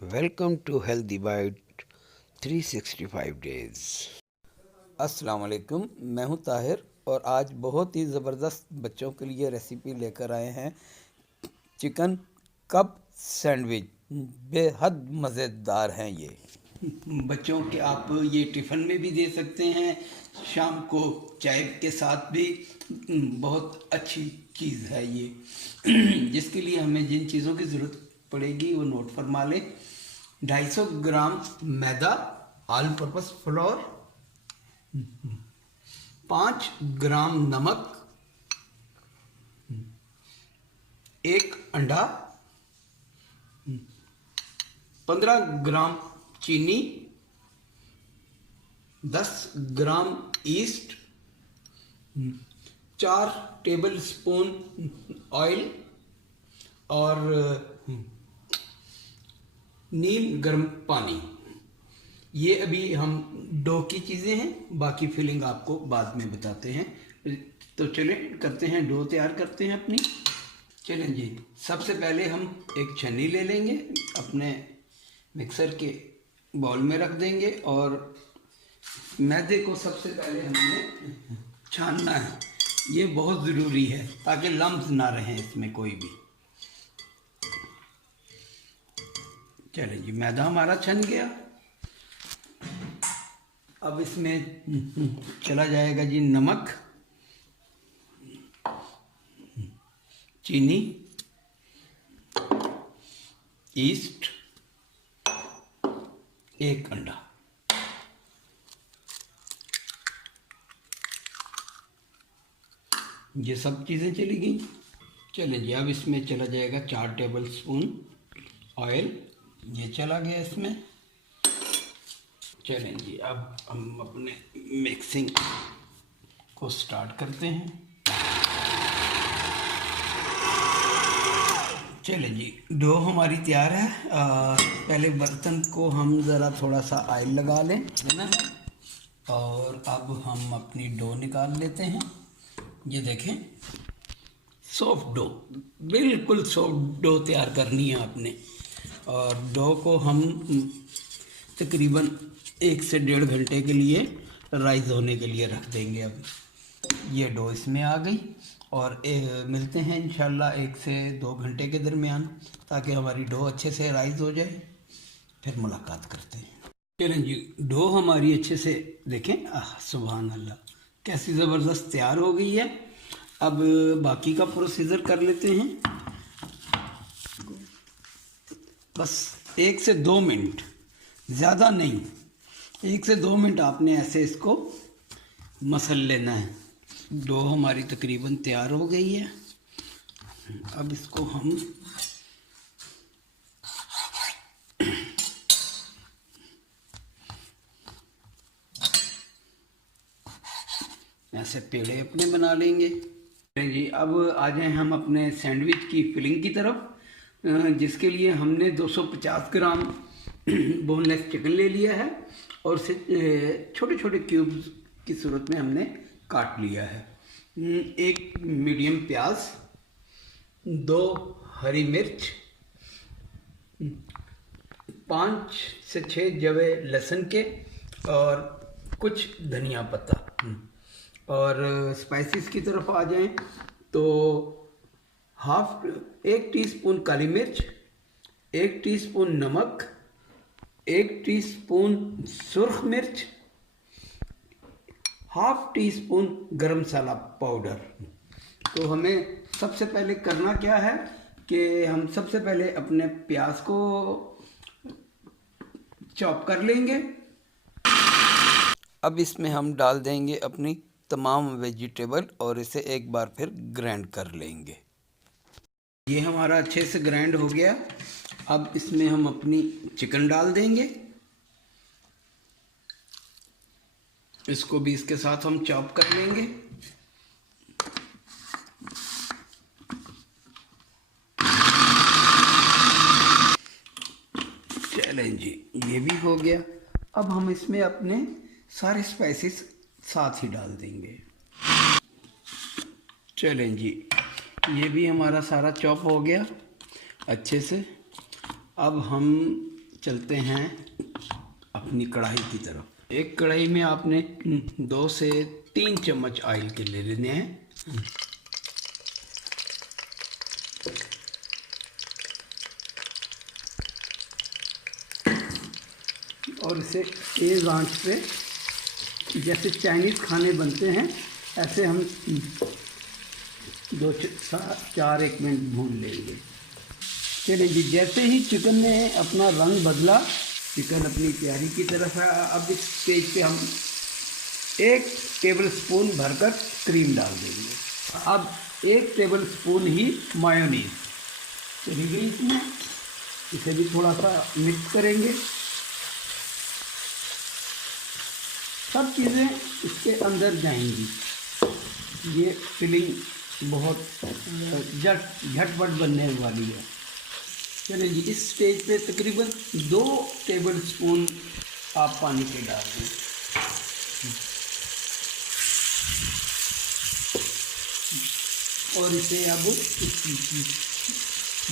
Welcome to Healthy Bite 365 days. अस्सलाम वालेकुम, मैं हूं ताहिर और आज बहुत ही ज़बरदस्त बच्चों के लिए रेसिपी लेकर आए हैं। चिकन कप सैंडविच बेहद मज़ेदार हैं ये। बच्चों के आप ये टिफ़िन में भी दे सकते हैं, शाम को चाय के साथ भी बहुत अच्छी चीज़ है ये। जिसके लिए हमें जिन चीज़ों की ज़रूरत पड़ेगी वो नोट फरमा लें। 250 ग्राम मैदा, ऑल पर्पस फ्लोर, 5 ग्राम नमक, 1 अंडा, 15 ग्राम चीनी, 10 ग्राम ईस्ट, 4 टेबल स्पून ऑयल और नीम गर्म पानी। ये अभी हम डो की चीज़ें हैं, बाकी फिलिंग आपको बाद में बताते हैं। तो चलें करते हैं, डो तैयार करते हैं अपनी। चलें जी, सबसे पहले हम एक छन्नी ले लेंगे, अपने मिक्सर के बाउल में रख देंगे और मैदे को सबसे पहले हमने छानना है। ये बहुत ज़रूरी है ताकि लम्स ना रहें इसमें कोई भी। चलें जी, मैदा हमारा छन गया। अब इसमें चला जाएगा जी नमक, चीनी, ईस्ट, 1 अंडा। ये सब चीज़ें चली गई। चलें जी, अब इसमें चला जाएगा 4 टेबल स्पून ऑयल। ये चला गया इसमें। चलें जी, अब हम अपने मिक्सिंग को स्टार्ट करते हैं। चलें जी, डो हमारी तैयार है। पहले बर्तन को हम ज़रा थोड़ा सा ऑयल लगा लें, है ना। और अब हम अपनी डो निकाल लेते हैं। ये देखें, सॉफ्ट डो, बिल्कुल सॉफ्ट डो तैयार करनी है आपने। और डो को हम तकरीबन 1 से 1.5 घंटे के लिए राइस होने के लिए रख देंगे। अब ये डो इसमें आ गई और मिलते हैं इंशाल्लाह 1 से 2 घंटे के दरमियान, ताकि हमारी डो अच्छे से राइस हो जाए। फिर मुलाकात करते हैं। चलें जी, डो हमारी अच्छे से देखें, सुभान अल्लाह, कैसी ज़बरदस्त तैयार हो गई है। अब बाकी का प्रोसीजर कर लेते हैं। बस 1 से 2 मिनट, ज़्यादा नहीं, 1 से 2 मिनट आपने ऐसे इसको मसल लेना है। डो हमारी तकरीबन तैयार हो गई है। अब इसको हम ऐसे पेड़े अपने बना लेंगे जी। अब आ जाए हम अपने सैंडविच की फिलिंग की तरफ, जिसके लिए हमने 250 ग्राम बोनलेस चिकन ले लिया है और उसे छोटे छोटे क्यूब्स की सूरत में हमने काट लिया है। 1 मीडियम प्याज, 2 हरी मिर्च, 5 से 6 जवे लहसुन के और कुछ धनिया पत्ता। और स्पाइसेस की तरफ आ जाएं तो 1 टीस्पून काली मिर्च, 1 टीस्पून नमक, 1 टीस्पून सुर्ख मिर्च, ½ टीस्पून गरम मसाला पाउडर। तो हमें सबसे पहले करना क्या है कि हम सबसे पहले अपने प्याज को चॉप कर लेंगे। अब इसमें हम डाल देंगे अपनी तमाम वेजिटेबल और इसे एक बार फिर ग्राइंड कर लेंगे। ये हमारा अच्छे से ग्राइंड हो गया। अब इसमें हम अपनी चिकन डाल देंगे। इसको भी इसके साथ हम चॉप कर लेंगे। चलें जी, ये भी हो गया। अब हम इसमें अपने सारे स्पाइसेस साथ ही डाल देंगे। चलें जी, ये भी हमारा सारा चॉप हो गया अच्छे से। अब हम चलते हैं अपनी कढ़ाई की तरफ। एक कढ़ाई में आपने 2 से 3 चम्मच ऑयल के ले लेने हैं। और इसे तेज़ आंच पे, जैसे चाइनीज़ खाने बनते हैं ऐसे हम 2-4-1 मिनट भून लेंगे। चलिए जी, जैसे ही चिकन ने अपना रंग बदला, चिकन अपनी तैयारी की तरफ है। अब इस स्टेज पे हम 1 टेबलस्पून भरकर क्रीम डाल देंगे। अब 1 टेबलस्पून ही मायोनीज चली गई इसमें, इसे भी थोड़ा सा मिक्स करेंगे। सब चीज़ें इसके अंदर जाएंगी। ये फिलिंग बहुत झटपट बनने वाली है। चलिए जी, इस स्टेज पे तकरीबन 2 टेबलस्पून आप पानी के डाल दें। और इसे अब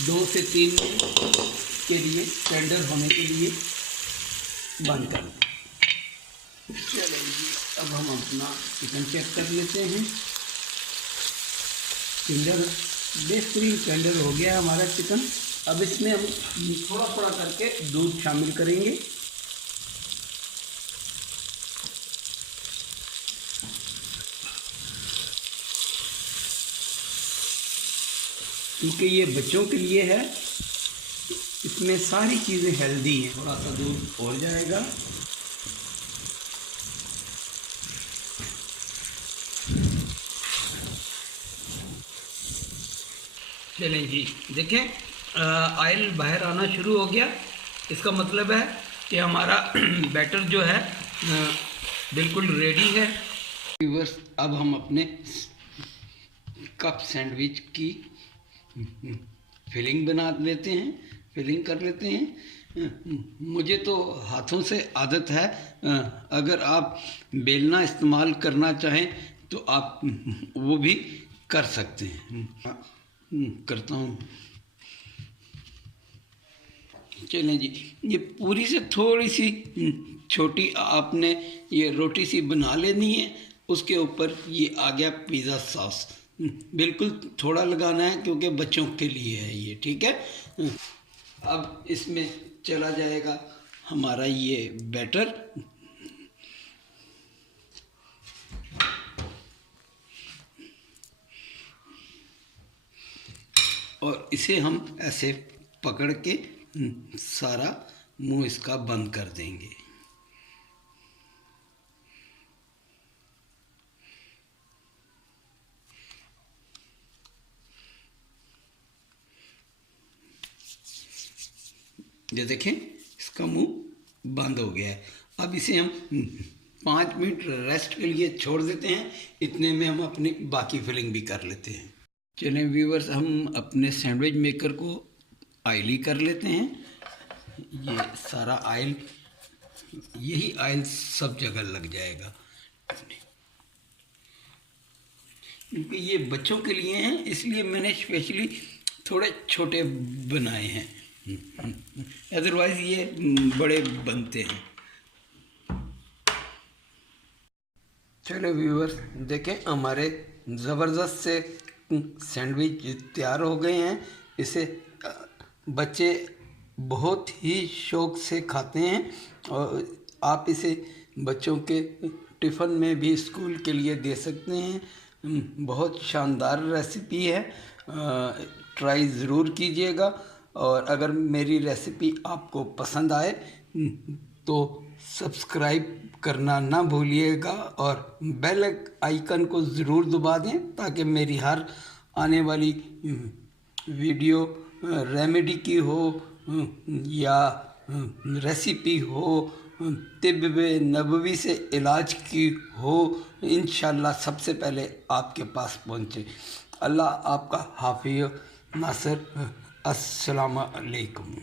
2 से 3 मिनट के लिए टेंडर होने के लिए बंद कर दें। चलिए जी, अब हम अपना चिकन चेक कर लेते हैं। टेंडर, बेहतरीन टेंडर हो गया हमारा चिकन। अब इसमें हम थोड़ा थोड़ा करके दूध शामिल करेंगे। क्योंकि ये बच्चों के लिए है, इसमें सारी चीज़ें हेल्दी हैं। थोड़ा सा दूध और जाएगा। चलें जी, देखें ऑयल बाहर आना शुरू हो गया। इसका मतलब है कि हमारा बैटर जो है बिल्कुल रेडी है। व्यूअर्स, अब हम अपने कप सैंडविच की फिलिंग बना लेते हैं, फिलिंग कर लेते हैं। मुझे तो हाथों से आदत है, अगर आप बेलना इस्तेमाल करना चाहें तो आप वो भी कर सकते हैं। करता हूँ। चलें जी, ये पूरी से थोड़ी सी छोटी आपने ये रोटी सी बना लेनी है। उसके ऊपर ये आ गया पिज़्ज़ा सॉस, बिल्कुल थोड़ा लगाना है क्योंकि बच्चों के लिए है ये, ठीक है। अब इसमें चला जाएगा हमारा ये बैटर। और इसे हम ऐसे पकड़ के सारा मुंह इसका बंद कर देंगे। ये देखें, इसका मुंह बंद हो गया है। अब इसे हम 5 मिनट रेस्ट के लिए छोड़ देते हैं। इतने में हम अपनी बाकी फिलिंग भी कर लेते हैं। चलें व्यूअर्स, हम अपने सैंडविच मेकर को ऑयली कर लेते हैं। ये सारा ऑयल, यही ऑयल सब जगह लग जाएगा, क्योंकि ये बच्चों के लिए हैं, इसलिए मैंने स्पेशली थोड़े छोटे बनाए हैं। अदरवाइज ये बड़े बनते हैं। चलो व्यूअर्स, देखें हमारे ज़बरदस्त से सैंडविच तैयार हो गए हैं। इसे बच्चे बहुत ही शौक़ से खाते हैं और आप इसे बच्चों के टिफ़िन में भी स्कूल के लिए दे सकते हैं। बहुत शानदार रेसिपी है, ट्राई ज़रूर कीजिएगा। और अगर मेरी रेसिपी आपको पसंद आए तो सब्सक्राइब करना ना भूलिएगा और बेल आइकन को ज़रूर दबा दें, ताकि मेरी हर आने वाली वीडियो रेमेडी की हो या रेसिपी हो, तिब्ब नबवी से इलाज की हो, इंशाल्लाह सबसे पहले आपके पास पहुँचे। अल्लाह आपका हाफिज़ नासिर। अस्सलामु अलैकुम।